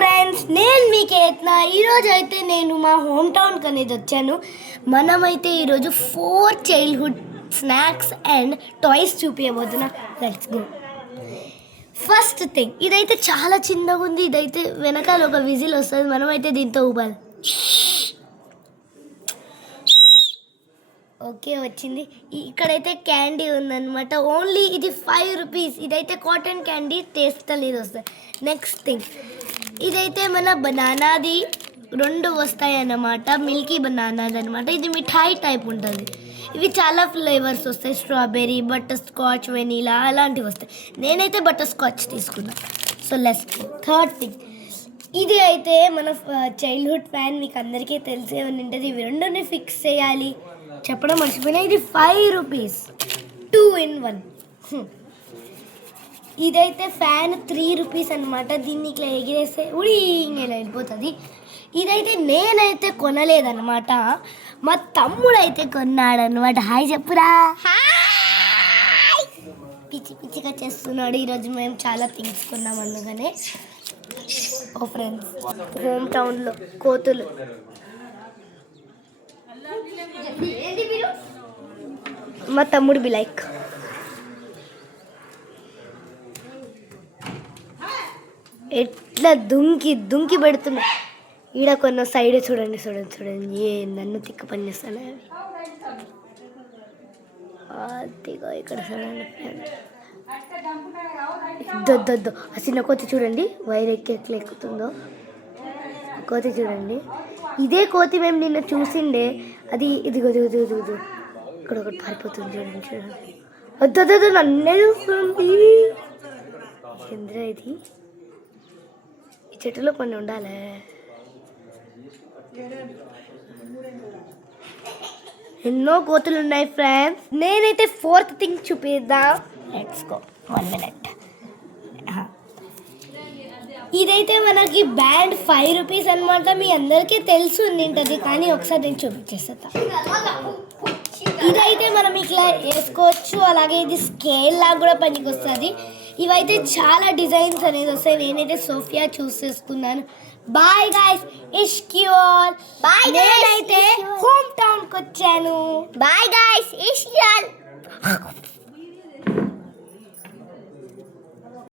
Friends, నేను మీ కేత్న. ఈరోజు అయితే నేను మా హోమ్ టౌన్కి అనేది వచ్చాను. మనమైతే ఈరోజు 4 చైల్డ్హుడ్ స్నాక్స్ అండ్ టాయ్స్ చూపించబోతున్నా. Let's go. ఫస్ట్ థింగ్, ఇదైతే చాలా చిన్నగా ఉంది. ఇదైతే వెనకాల ఒక విజిల్ వస్తుంది, మనమైతే దీంతో ఊపాలి. ఓకే, వచ్చింది. ఇక్కడైతే క్యాండీ ఉందన్నమాట. ఓన్లీ ఇది 5 రూపీస్. ఇదైతే కాటన్ క్యాండీ, టేస్ట్ అనేది వస్తుంది. నెక్స్ట్ థింగ్, ఇదైతే మన బనానాది 2 వస్తాయి అన్నమాట. మిల్కీ బనానాది అనమాట. ఇది మిఠాయి టైప్ ఉంటుంది. ఇవి చాలా ఫ్లేవర్స్ వస్తాయి, స్ట్రాబెర్రీ, బటర్ స్కాచ్, వెనీలా అలాంటివి వస్తాయి. నేనైతే బటర్ స్కాచ్ తీసుకున్నాను. So let's go. Third thing, ఇది అయితే మన చైల్డ్హుడ్ ఫ్యాన్, మీకు అందరికీ తెలిసే ఉంటుంది. ఇవి రెండుని ఫిక్స్ చేయాలి, చెప్పడం మర్చిపోయినా. ఇది 5 రూపీస్, 2 in 1. ఇదైతే ఫ్యాన్ 3 రూపీస్ అనమాట. దీన్ని ఇట్లా ఎగిరేస్తే ఉడి ఇలా వెళ్ళిపోతుంది. ఇదైతే నేనైతే కొనలేదన్నమాట, మా తమ్ముడు అయితే కొన్నాడనమాట. హాయ్ చెప్పురా. పిచ్చి పిచ్చిగా చేస్తున్నాడు. ఈరోజు మేము చాలా థింగ్స్ కొన్నాం, అందుకనే. ఓ ఫ్రెండ్స్, హోమ్ టౌన్లో కోతులు. మా తమ్ముడు బి లైక్, ఎట్లా దుంకి దుంకి పెడుతున్నా. ఈడ కొన్న సైడ్ చూడండి చూడండి చూడండి, ఏ నన్ను తిక్క పని చేస్తాను. అదిగో ఇక్కడ చూడండి, దొద్దు ఆ చిన్న కోతి చూడండి, వైర్ ఎట్లా ఎక్కుతుందో. కోతి చూడండి, ఇదే కోతి మేము నిన్న చూసిండే. అది ఇదిగో దిగుదు ఇక్కడ ఒకటి పారిపోతుంది చూడండి చూడండి. వద్దు నన్నే చూస్తుంది. చంద్ర, ఇది ఈ చెట్టులో కొన్ని ఉండాలి. ఎన్నో కోతులు ఉన్నాయి ఫ్రెండ్స్. నేనైతే 4th థింగ్ చూపిద్దాం. Let's go. 1 minute. ఇదైతే మనకి బ్యాండ్ 5 రూపీస్ అనమాట. మీ అందరికీ తెలుసు ఉంటుంది, కానీ ఒకసారి నేను చూపించేస్తా. ఇదైతే మనం ఇట్లా వేసుకోవచ్చు. అలాగే ఇది స్కేల్ లాగా కూడా పనికి వస్తుంది. ఇవైతే చాలా డిజైన్స్ అనేది వస్తాయి. నేనైతే సోఫియా చూస్ చేసుకున్నాను. బాయ్ గైస్, ఇష్క్ యు ఆల్. నేనైతే హోమ్ టౌన్కి వచ్చాను. బాయ్ గైస్, ఇష్క్ యు ఆల్.